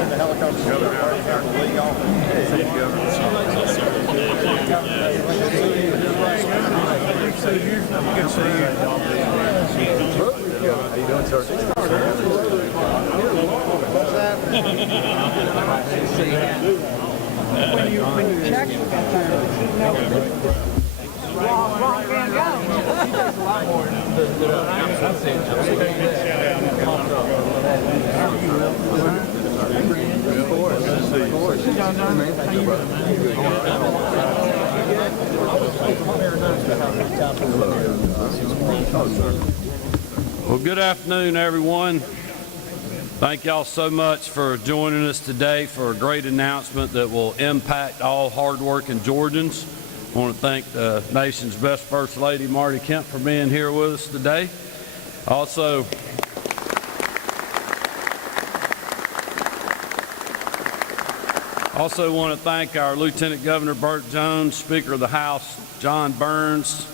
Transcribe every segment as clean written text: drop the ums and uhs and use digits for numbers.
send the helicopter together now. You have the league off. Good to see you. How you doing, sir? What's happening? When you check, Ron can't go. He takes a lot more. Well, good afternoon, everyone. Thank y'all so much for joining us today for a great announcement that will impact all hardworking Georgians. I want to thank the nation's best First Lady, Marty Kemp, for being here with us today. Also want to thank our Lieutenant Governor Burt Jones, Speaker of the House John Burns,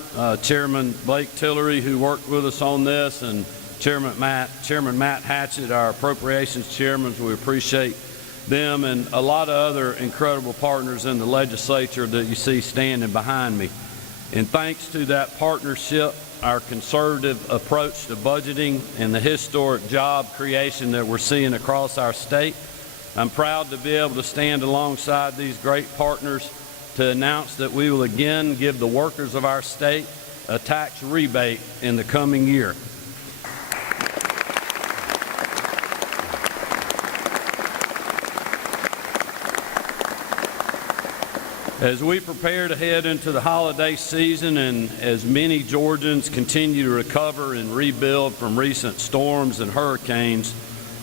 Chairman Blake Tillery, who worked with us on this, and Chairman Matt Hatchett, our appropriations chairman. We appreciate them and a lot of other incredible partners in the legislature that you see standing behind me. And thanks to that partnership, our conservative approach to budgeting, and the historic job creation that we're seeing across our state, I'm proud to be able to stand alongside these great partners to announce that we will again give the workers of our state a tax rebate in the coming year. As we prepare to head into the holiday season, and as many Georgians continue to recover and rebuild from recent storms and hurricanes,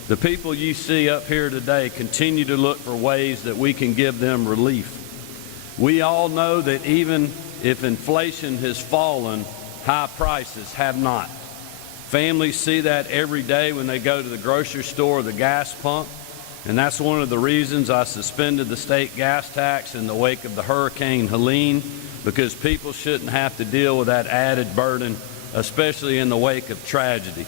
the people you see up here today continue to look for ways that we can give them relief. We all know that even if inflation has fallen, high prices have not. Families see that every day when they go to the grocery store or the gas pump. And that's one of the reasons I suspended the state gas tax in the wake of the Hurricane Helene, because people shouldn't have to deal with that added burden, especially in the wake of tragedy.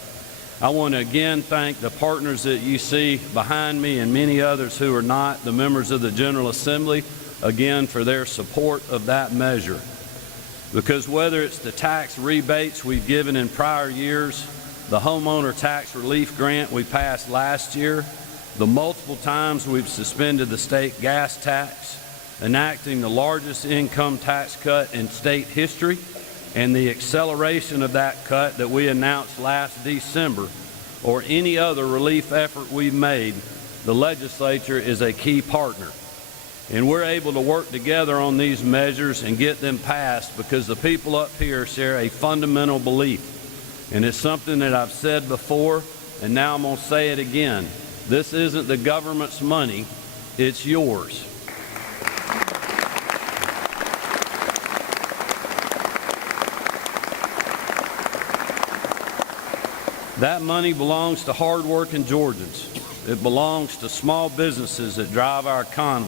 I want to again thank the partners that you see behind me and many others who are not, the members of the General Assembly, again for their support of that measure. Because whether it's the tax rebates we've given in prior years, the homeowner tax relief grant we passed last year, the multiple times we've suspended the state gas tax, enacting the largest income tax cut in state history, and the acceleration of that cut that we announced last December, or any other relief effort we've made, the legislature is a key partner. And we're able to work together on these measures and get them passed because the people up here share a fundamental belief. And it's something that I've said before, and now I'm going to say it again. This isn't the government's money, it's yours. That money belongs to hardworking Georgians. It belongs to small businesses that drive our economy.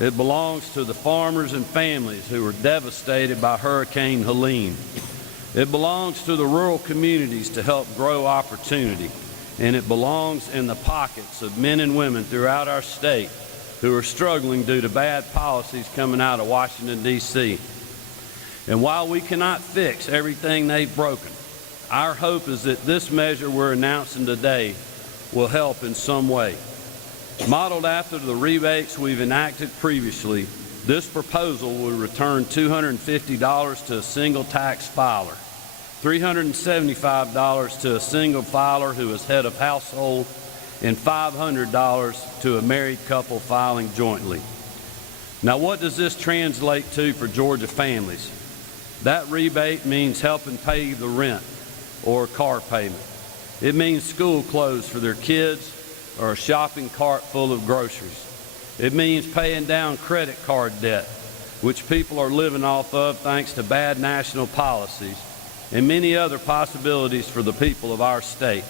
It belongs to the farmers and families who were devastated by Hurricane Helene. It belongs to the rural communities to help grow opportunity. And it belongs in the pockets of men and women throughout our state who are struggling due to bad policies coming out of Washington, D.C. And while we cannot fix everything they've broken, our hope is that this measure we're announcing today will help in some way. Modeled after the rebates we've enacted previously, this proposal will return $250 to a single tax filer, $375 to a single filer who is head of household, and $500 to a married couple filing jointly. Now, what does this translate to for Georgia families? That rebate means helping pay the rent or a car payment. It means school clothes for their kids or a shopping cart full of groceries. It means paying down credit card debt, which people are living off of thanks to bad national policies, and many other possibilities for the people of our state.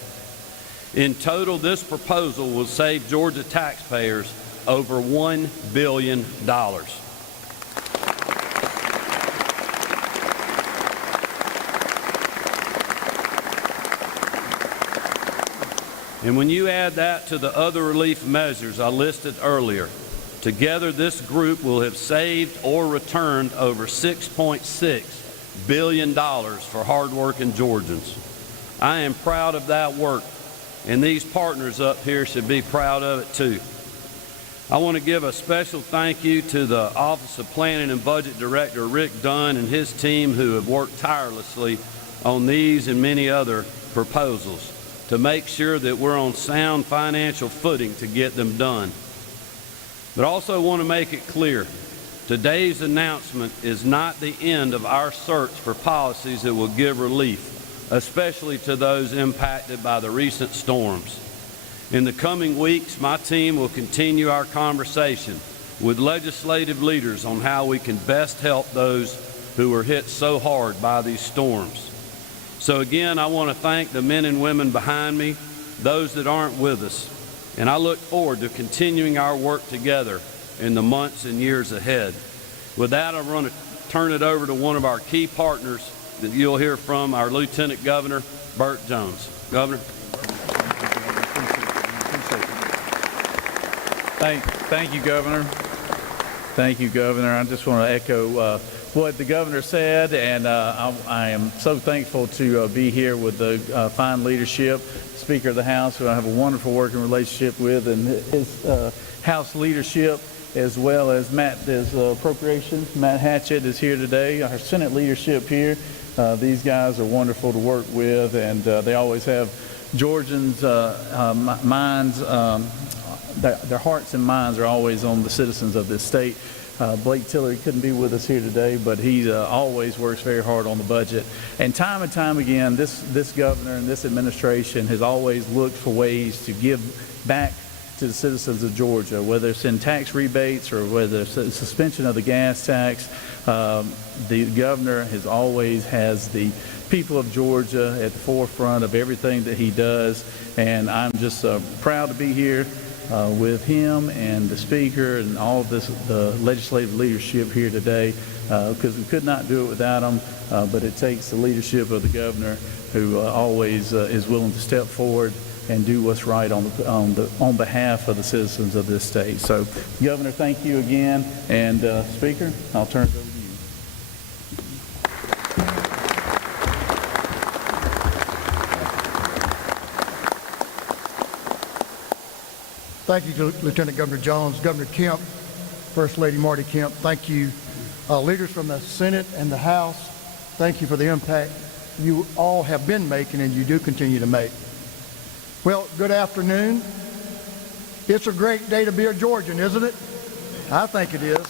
In total, this proposal will save Georgia taxpayers over $1 billion. And when you add that to the other relief measures I listed earlier, together this group will have saved or returned over $6.6 billion for hardworking Georgians. I am proud of that work, and these partners up here should be proud of it too. I want to give a special thank you to the Office of Planning and Budget Director Rick Dunn and his team who have worked tirelessly on these and many other proposals to make sure that we're on sound financial footing to get them done. But I also want to make it clear, today's announcement is not the end of our search for policies that will give relief, especially to those impacted by the recent storms. In the coming weeks, my team will continue our conversation with legislative leaders on how we can best help those who were hit so hard by these storms. So again, I want to thank the men and women behind me, those that aren't with us, and I look forward to continuing our work together in the months and years ahead. With that, I'm going to turn it over to one of our key partners that you'll hear from, our Lieutenant Governor, Burt Jones. Governor. Thank you, Governor. Thank you, Governor. I just want to echo what the Governor said, and I am so thankful to be here with the fine leadership, Speaker of the House, who I have a wonderful working relationship with, and his House leadership, as well as Matt's Appropriations. Matt Hatchett is here today, our Senate leadership here. These guys are wonderful to work with, and they always have Georgians' minds, their hearts and minds are always on the citizens of this state. Blake Tillery couldn't be with us here today, but he always works very hard on the budget. And time again, this governor and this administration has always looked for ways to give back to the citizens of Georgia, whether it's in tax rebates or whether it's a suspension of the gas tax. The governor has the people of Georgia at the forefront of everything that he does, and I'm just proud to be here with him and the Speaker and all of the legislative leadership here today, because we could not do it without them, but it takes the leadership of the governor, who always is willing to step forward and do what's right on behalf of the citizens of this state. So, Governor, thank you again, and Speaker, I'll turn it over to you. Thank you, Lieutenant Governor Jones, Governor Kemp, First Lady Marty Kemp. Thank you, leaders from the Senate and the House. Thank you for the impact you all have been making and you do continue to make. Well, good afternoon. It's a great day to be a Georgian, isn't it? I think it is.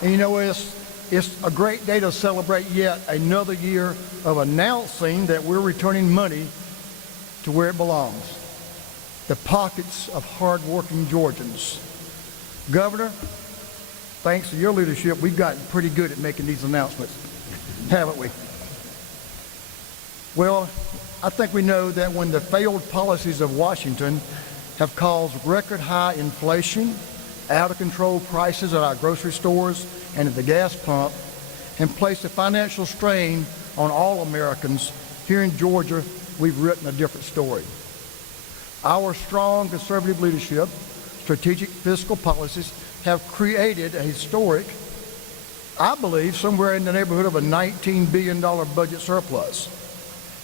And you know, it's a great day to celebrate yet another year of announcing that we're returning money to where it belongs, the pockets of hardworking Georgians. Governor, thanks to your leadership, we've gotten pretty good at making these announcements, haven't we? Well, I think we know that when the failed policies of Washington have caused record high inflation, out of control prices at our grocery stores and at the gas pump, and placed a financial strain on all Americans, here in Georgia, we've written a different story. Our strong conservative leadership, strategic fiscal policies have created a historic, I believe, somewhere in the neighborhood of a $19 billion budget surplus.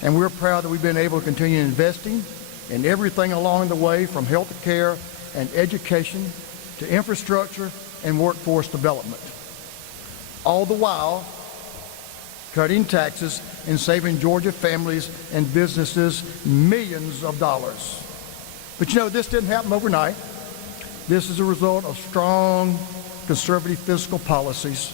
And we're proud that we've been able to continue investing in everything along the way, from health care and education to infrastructure and workforce development. All the while cutting taxes and saving Georgia families and businesses millions of dollars. But you know, this didn't happen overnight. This is a result of strong conservative fiscal policies.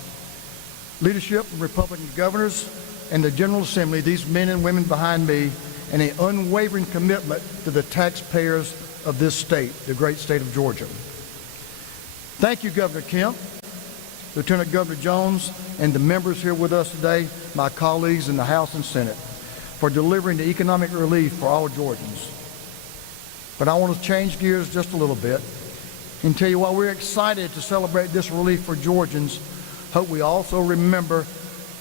Leadership from Republican governors and the General Assembly, these men and women behind me, and an unwavering commitment to the taxpayers of this state, the great state of Georgia. Thank you, Governor Kemp, Lieutenant Governor Jones, and the members here with us today, my colleagues in the House and Senate, for delivering the economic relief for all Georgians. But I want to change gears just a little bit and tell you, while we're excited to celebrate this relief for Georgians, hope we also remember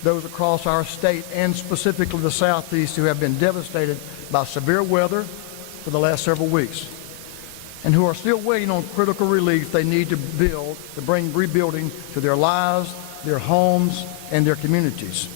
those across our state and specifically the Southeast who have been devastated by severe weather for the last several weeks and who are still waiting on critical relief they need to bring rebuilding to their lives, their homes, and their communities.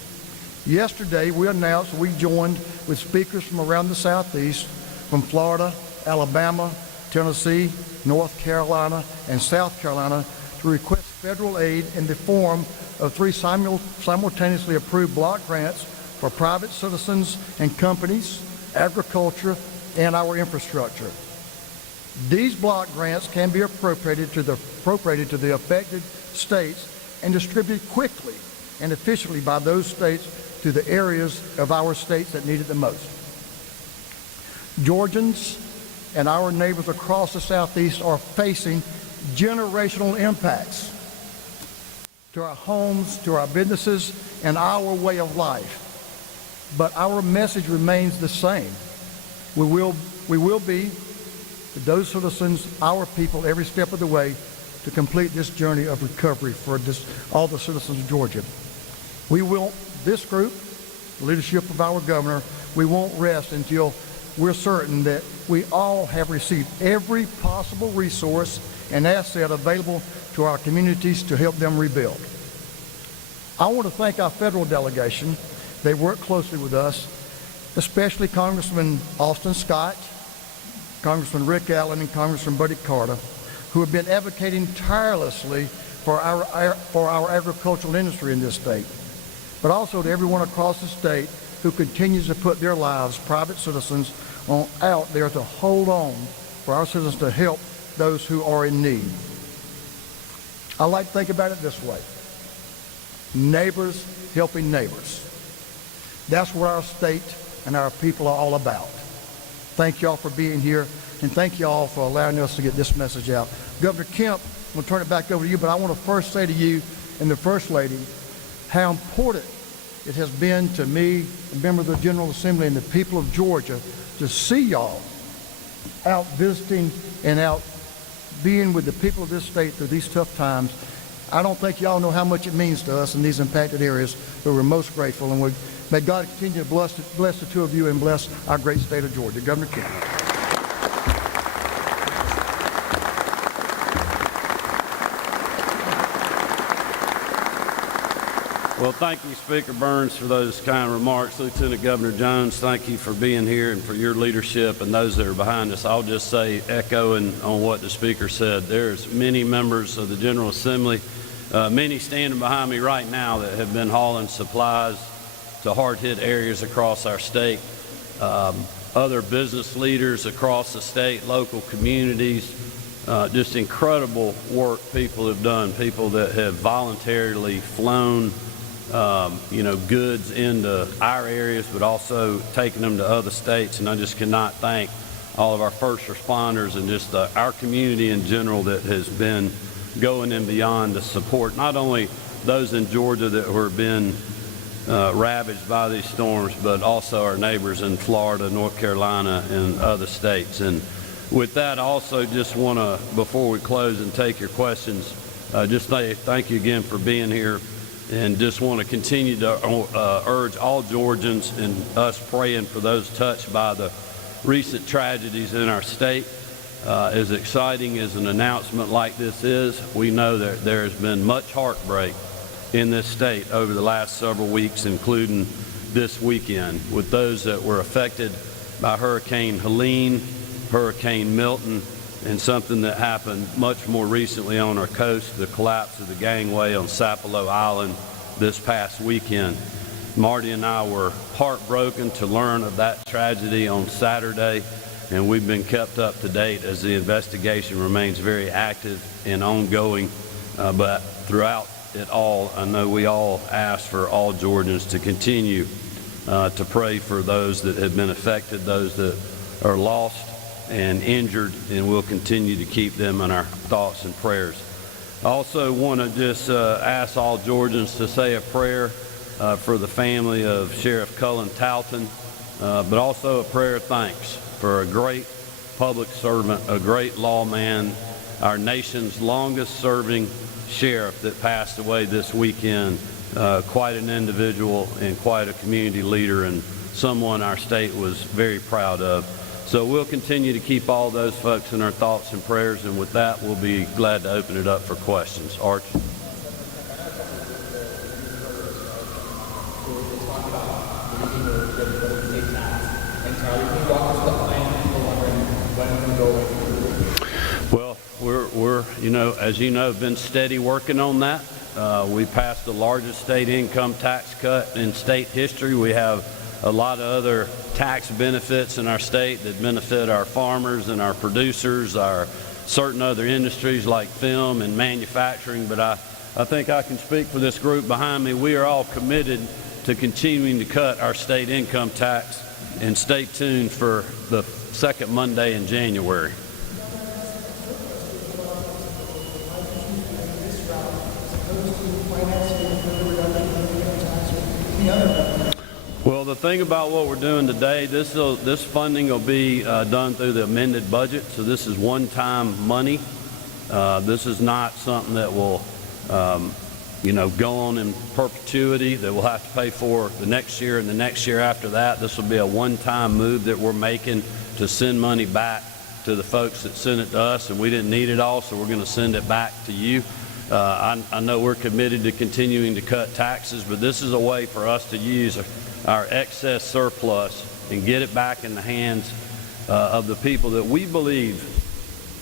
Yesterday, we announced we joined with speakers from around the Southeast, from Florida, Alabama, Tennessee, North Carolina, and South Carolina to request federal aid in the form of 3 simultaneously approved block grants for private citizens and companies, agriculture, and our infrastructure. These block grants can be appropriated to the affected states and distributed quickly and efficiently by those states to the areas of our states that need it the most. Georgians and our neighbors across the Southeast are facing generational impacts to our homes, to our businesses, and our way of life. But our message remains the same. We will be, to those citizens, our people, every step of the way to complete this journey of recovery for all the citizens of Georgia. This group, the leadership of our governor, we won't rest until we're certain that we all have received every possible resource and asset available to our communities to help them rebuild. I want to thank our federal delegation. They work closely with us, especially Congressman Austin Scott, Congressman Rick Allen, and Congressman Buddy Carter, who have been advocating tirelessly for our agricultural industry in this state, but also to everyone across the state who continues to put their lives, private citizens, out there to hold on for our citizens to help those who are in need. I like to think about it this way. Neighbors helping neighbors. That's what our state and our people are all about. Thank you all for being here, and thank you all for allowing us to get this message out. Governor Kemp, I'm going to turn it back over to you, but I want to first say to you and the First Lady how important it has been to me, a member of the General Assembly, and the people of Georgia to see y'all out visiting and out being with the people of this state through these tough times. I don't think y'all know how much it means to us in these impacted areas, but we're most grateful, and may God continue to bless the two of you and bless our great state of Georgia. Governor Kemp. Well, thank you, Speaker Burns, for those kind remarks. Lieutenant Governor Jones, thank you for being here and for your leadership and those that are behind us. I'll just say, echoing on what the Speaker said, there's many members of the General Assembly, many standing behind me right now that have been hauling supplies to hard-hit areas across our state. Other business leaders across the state, local communities, just incredible work people have done, people that have voluntarily flown goods into our areas, but also taking them to other states. And I just cannot thank all of our first responders and just our community in general that has been going in beyond to support not only those in Georgia that were being ravaged by these storms, but also our neighbors in Florida, North Carolina, and other states. And with that, I also just want to, before we close and take your questions, just say thank you again for being here. And just want to continue to urge all Georgians and us praying for those touched by the recent tragedies in our state. As exciting as an announcement like this is, we know that there has been much heartbreak in this state over the last several weeks, including this weekend, with those that were affected by Hurricane Helene, Hurricane Milton, and something that happened much more recently on our coast, the collapse of the gangway on Sapelo Island this past weekend. Marty and I were heartbroken to learn of that tragedy on Saturday, and we've been kept up to date as the investigation remains very active and ongoing. But throughout it all, I know we all ask for all Georgians to continue to pray for those that have been affected, those that are lost and injured, and we'll continue to keep them in our thoughts and prayers. I also want to just ask all Georgians to say a prayer for the family of Sheriff Cullen Talton, but also a prayer of thanks for a great public servant, a great lawman, our nation's longest serving sheriff that passed away this weekend quite an individual and quite a community leader, and someone our state was very proud of. So we'll continue to keep all those folks in our thoughts and prayers, and with that, we'll be glad to open it up for questions. Arch? Well, we're as you know, been steady working on that. We passed the largest state income tax cut in state history. We have a lot of other tax benefits in our state that benefit our farmers and our producers, our certain other industries like film and manufacturing. But I think I can speak for this group behind me. We are all committed to continuing to cut our state income tax, and stay tuned for the second Monday in January. Well, the thing about what we're doing today, this funding will be done through the amended budget, so this is one-time money. This is not something that will, go on in perpetuity, that we'll have to pay for the next year and the next year after that. This will be a one-time move that we're making to send money back to the folks that sent it to us, and we didn't need it all, so we're going to send it back to you. I know we're committed to continuing to cut taxes, but this is a way for us to use our excess surplus and get it back in the hands of the people that we believe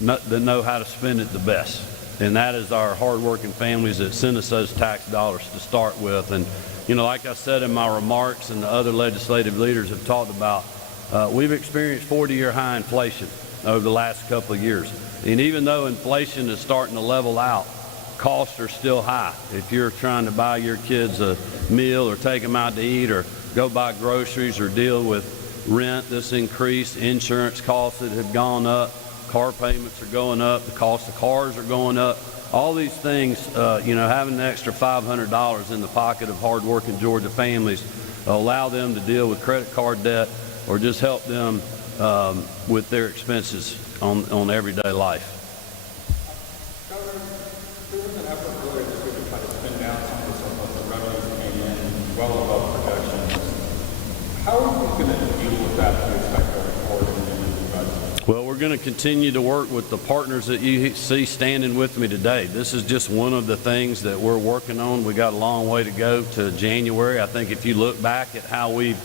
that know how to spend it the best. And that is our hardworking families that send us those tax dollars to start with. And, like I said in my remarks, and the other legislative leaders have talked about, we've experienced 40-year high inflation over the last couple of years. And even though inflation is starting to level out, costs are still high. If you're trying to buy your kids a meal or take them out to eat or go buy groceries or deal with rent that's increased, insurance costs that have gone up, car payments are going up, the cost of cars are going up. All these things, having an extra $500 in the pocket of hardworking Georgia families allow them to deal with credit card debt or just help them with their expenses on everyday life. Governor, there was an effort earlier this week to try to spin down some of the surplus that revenues came in well above projections. How are we going to deal with that, do you expect, going forward in the new budget? Well, we're going to continue to work with the partners that you see standing with me today. This is just one of the things that we're working on. We got a long way to go to January. I think if you look back at how we've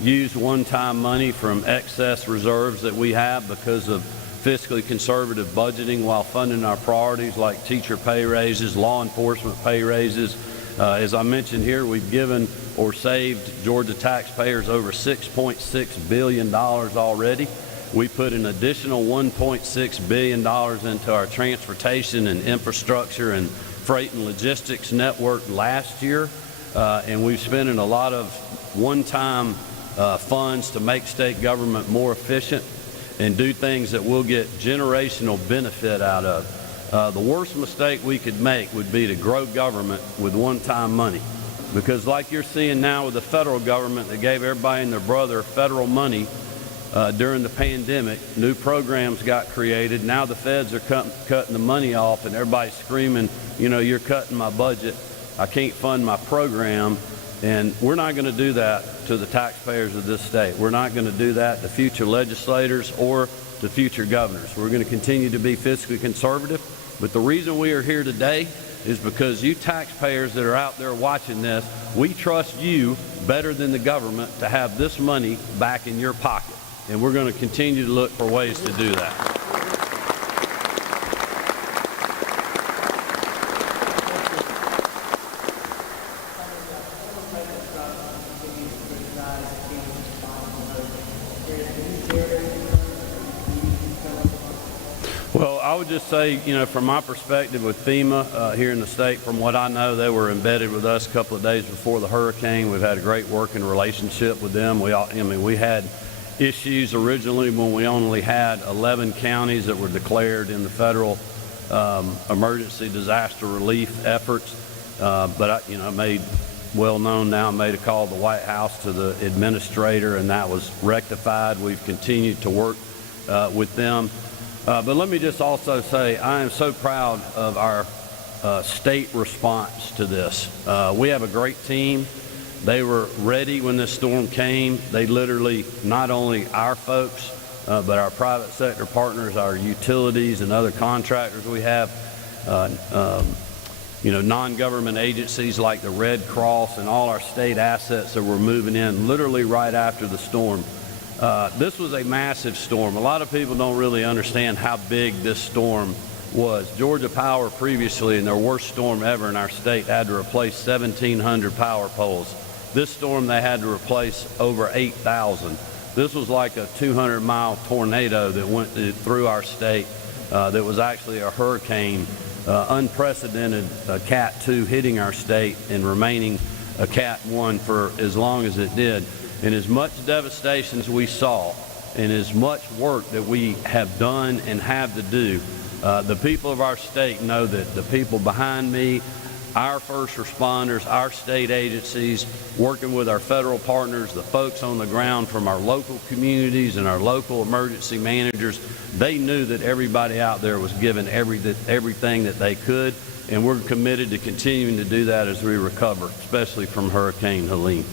used one-time money from excess reserves that we have because of fiscally conservative budgeting while funding our priorities like teacher pay raises, law enforcement pay raises. As I mentioned here, we've given or saved Georgia taxpayers over $6.6 billion already. We put an additional $1.6 billion into our transportation and infrastructure and freight and logistics network last year. And we've spent a lot of one-time funds to make state government more efficient and do things that we'll get generational benefit out of. The worst mistake we could make would be to grow government with one-time money. Because like you're seeing now with the federal government that gave everybody and their brother federal money during the pandemic, new programs got created. Now the feds are cutting the money off and everybody's screaming, you're cutting my budget. I can't fund my program. And we're not going to do that to the taxpayers of this state. We're not going to do that to future legislators or to future governors. We're going to continue to be fiscally conservative. But the reason we are here today is because you taxpayers that are out there watching this, we trust you better than the government to have this money back in your pocket. And we're going to continue to look for ways to do that. Well, I would just say, from my perspective with FEMA here in the state, from what I know, they were embedded with us a couple of days before the hurricane. We've had a great working relationship with them. We had issues originally when we only had 11 counties that were declared in the federal emergency disaster relief efforts. But I made well known now, made a call to the White House to the administrator, and that was rectified. We've continued to work with them. But let me just also say I am so proud of our state response to this. We have a great team. They were ready when this storm came. They literally, not only our folks, but our private sector partners, our utilities and other contractors we have, non-government agencies like the Red Cross and all our state assets that were moving in literally right after the storm. This was a massive storm. A lot of people don't really understand how big this storm was. Georgia Power previously, in their worst storm ever in our state, had to replace 1,700 power poles. This storm, they had to replace over 8,000. This was like a 200-mile tornado that went through our state that was actually a hurricane, unprecedented Cat 2 hitting our state and remaining a Cat 1 for as long as it did. And as much devastation as we saw and as much work that we have done and have to do, the people of our state know that the people behind me, our first responders, our state agencies, working with our federal partners, the folks on the ground from our local communities and our local emergency managers, they knew that everybody out there was giving everything that they could, and we're committed to continuing to do that as we recover, especially from Hurricane Helene.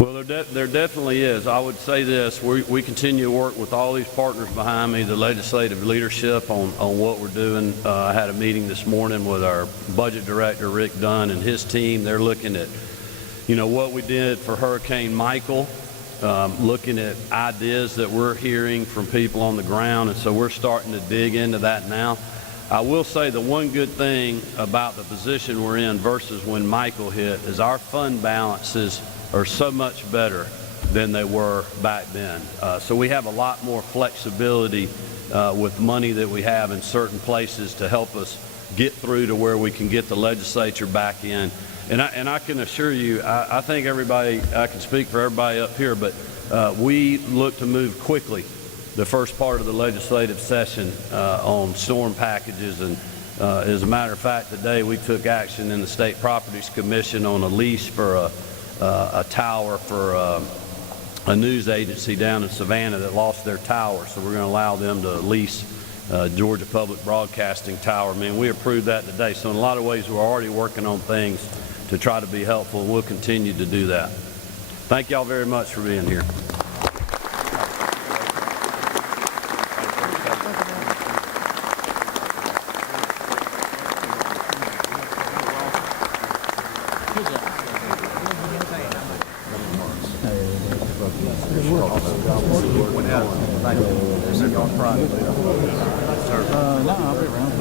Well, there definitely is. I would say this, we continue to work with all these partners behind me, the legislative leadership on what we're doing. I had a meeting this morning with our budget director, Rick Dunn, and his team. They're looking at, what we did for Hurricane Michael, looking at ideas that we're hearing from people on the ground, and so we're starting to dig into that now. I will say the one good thing about the position we're in versus when Michael hit is our fund balances are so much better than they were back then. So we have a lot more flexibility with money that we have in certain places to help us get through to where we can get the legislature back in. And I can assure you, I think everybody, I can speak for everybody up here, but we look to move quickly the first part of the legislative session on storm packages. And as a matter of fact, today we took action in the State Properties Commission on a lease for a tower for a news agency down in Savannah that lost their tower. So we're going to allow them to lease Georgia Public Broadcasting Tower. We approved that today. So in a lot of ways, we're already working on things to try to be helpful, and we'll continue to do that. Thank y'all very much for being here. No, I'll be around.